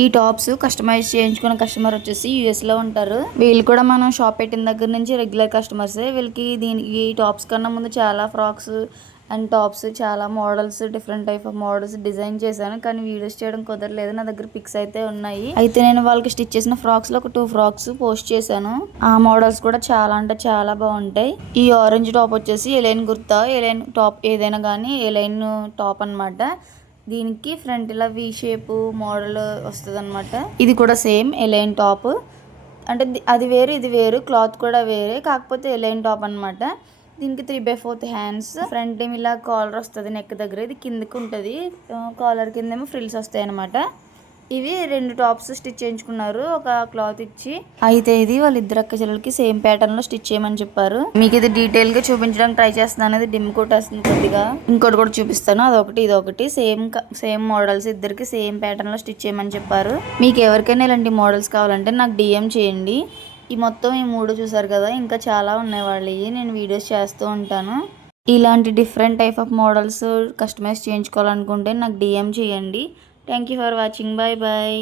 ఈ tops customise చేయించుకున్న customer వచ్చేసి యూఎస్లో ఉంటారు. వీళ్ళు కూడా మనం షాప్ పెట్టిన దగ్గర నుంచి రెగ్యులర్ కస్టమర్సే. వీళ్ళకి దీనికి టాప్స్ కన్నా ముందు చాలా ఫ్రాక్స్ అండ్ టాప్స్ చాలా models different type of models design చేశాను. కానీ వీడియోస్ చేయడం కుదరలేదు. నా దగ్గర పిక్స్ అయితే ఉన్నాయి. అయితే నేను వాళ్ళకి స్టిచ్ చేసిన ఫ్రాక్స్ లో ఒక 2 ఫ్రాక్స్ పోస్ట్ చేశాను. ఆ మోడల్స్ కూడా చాలా అంటే చాలా బాగుంటాయి. ఈ ఆరెంజ్ టాప్ వచ్చేసి ఎలైన్ కుర్తా, ఎలైన్ టాప్ ఏదైనా కానీ ఎలైన్ టాప్ అనమాట. దీనికి ఫ్రంట్ ఇలా వి షేప్ మోడల్ వస్తుంది అనమాట. ఇది కూడా సేమ్ ఎలైన్ టాప్. అంటే అది వేరు ఇది వేరు, క్లాత్ కూడా వేరే, కాకపోతే ఎలైన్ టాప్ అనమాట. దీనికి 3/4 హ్యాండ్స్, ఫ్రంట్ ఏమి ఇలా కాలర్ వస్తుంది నెక్ దగ్గర, ఇది కిందకి ఉంటుంది, కాలర్ కిందేమో ఫ్రిల్స్ వస్తాయి అనమాట. ఇవి 2 టాప్స్ స్టిచ్ చేయించుకున్నారు ఒక క్లాత్ ఇచ్చి. అయితే ఇది వాళ్ళిద్దరు అక్క చెల్లెలకి సేమ్ ప్యాటర్న్ లో స్టిచ్ చేయమని చెప్పారు. మీకు ఇది డీటెయిల్ గా చూపించడానికి ట్రై చేస్తున్నాను. అనేది డిమ్ కొట్టేస్తుంది కొద్దిగా. ఇంకోటి కూడా చూపిస్తాను, అదొకటి ఇదొకటి సేమ్ మోడల్స్, ఇద్దరికి సేమ్ ప్యాటర్న్ లో స్టిచ్ చేయమని చెప్పారు. మీకు ఎవరికైనా ఇలాంటి మోడల్స్ కావాలంటే నాకు డిఎం చేయండి. ఈ మొత్తం ఈ 3 చూసారు కదా, ఇంకా చాలా ఉన్నాయి వాళ్ళవి, నేను వీడియోస్ చేస్తూ ఉంటాను. ఇలాంటి different type of models customize చేయించుకోవాలనుకుంటే నాకు డిఎం చేయండి. Thank you for watching. Bye bye.